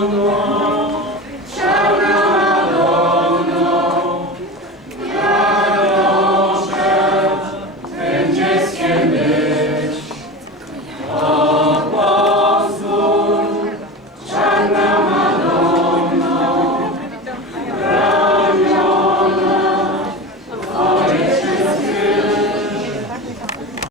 Lord.